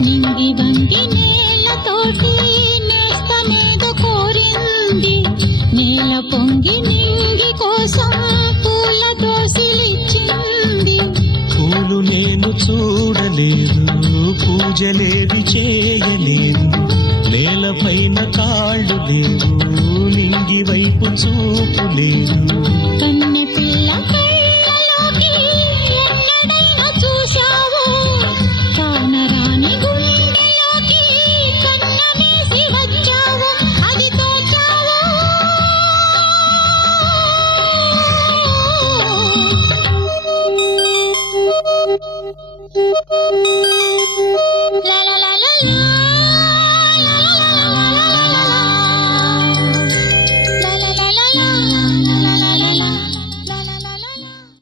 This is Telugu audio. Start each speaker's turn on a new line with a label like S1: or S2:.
S1: నింగి వంగి నేలతోటి నేస్తమేదో కోరింది. నేల పొంగి నింగి కోసం పూల దోసిలిచ్చింది.
S2: పూలు నేను చూడలేదు పూజలేవి చేయలేదు. నేలపైన కాళ్ళు లేవు నింగి వైపు చూపు లేదు.
S1: Thank you.